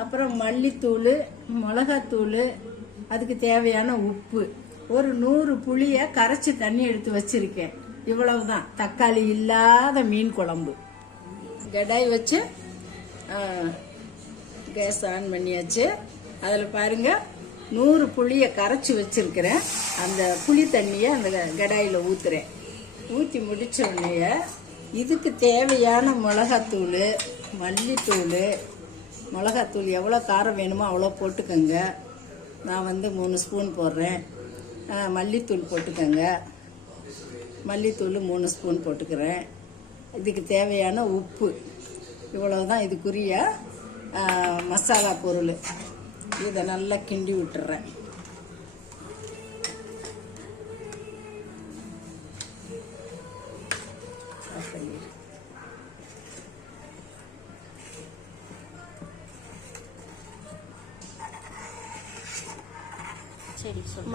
அப்புறம் மல்லித்தூள் மிளகாத்தூள் அதுக்கு தேவையான உப்பு. ஒரு நூறு புளியை கரைச்சி தண்ணி எடுத்து வச்சிருக்கேன். இவ்வளவுதான். தக்காளி இல்லாத மீன் குழம்பு. கடாய் வச்சு கேஸ் ஆன் பண்ணியாச்சு. அதில் பாருங்க நூறு புளியை கரைச்சி வச்சிருக்கிறேன். அந்த புளி தண்ணியை அந்த கடாயில் ஊற்றுறேன் ஊற்றி முடிச்ச உடனே இதுக்கு தேவையான மிளகாத்தூள் மல்லித்தூள் மிளகாத்தூள் எவ்வளோ காரம் வேணுமோ அவ்வளோ போட்டுக்கோங்க. நான் வந்து மூணு ஸ்பூன் போடுறேன். மல்லித்தூள் போட்டுக்கோங்க. மல்லித்தூள் மூணு ஸ்பூன் போட்டுக்கிறேன். இதுக்கு தேவையான உப்பு. இவ்வளோ தான் இதுக்குரிய மசாலா பொருள். இதை நல்லா கிண்டி விட்டுறேன்.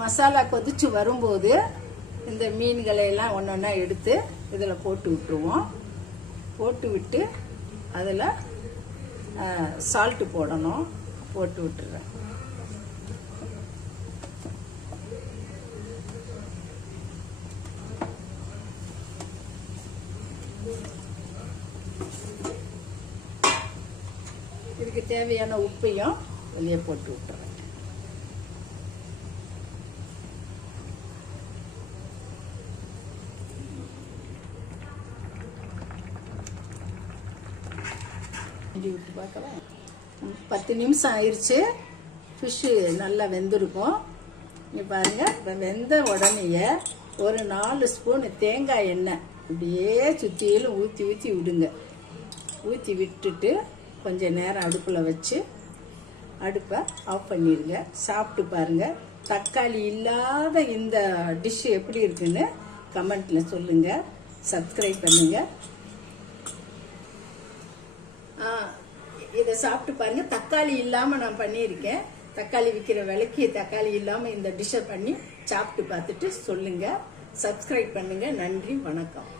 மசாலா கொதிச்சு வரும்போது இந்த மீன்களை எல்லாம் ஒன்றொன்னா எடுத்து இதில் போட்டு விட்டுருவோம். போட்டு விட்டு அதில் சால்ட்டு போடணும். போட்டு விட்டுறேன். இதுக்கு தேவையான உப்பையும் வெளியே போட்டு விட்டுறேன். கிண்டி விட்டு பார்க்கவா? பத்து நிமிஷம் ஆயிடுச்சு ஃபிஷ்ஷு நல்லா வெந்திருக்கும். இங்கே பாருங்கள் இப்போ வெந்த உடனேயே ஒரு நாலு ஸ்பூன் தேங்காய் எண்ணெய் இப்படியே சுற்றியிலும் ஊற்றி ஊற்றி விடுங்க. ஊற்றி விட்டுட்டு கொஞ்சம் நேரம் அடுப்பில் வச்சு அடுப்பை ஆஃப் பண்ணிடுங்க. சாப்பிட்டு பாருங்க. தக்காளி இல்லாத இந்த டிஷ்ஷு எப்படி இருக்குன்னு கமெண்ட்டில் சொல்லுங்கள் சப்ஸ்கிரைப் பண்ணுங்கள் இதை சாப்பிட்டு பாருங்கள் தக்காளி இல்லாமல் நான் பண்ணியிருக்கேன். தக்காளி விற்கிற விலைக்கு தக்காளி இல்லாமல் இந்த டிஷ்ஷை பண்ணி சாப்பிட்டு பார்த்துட்டு சொல்லுங்கள் சப்ஸ்கிரைப் பண்ணுங்கள் நன்றி. வணக்கம்.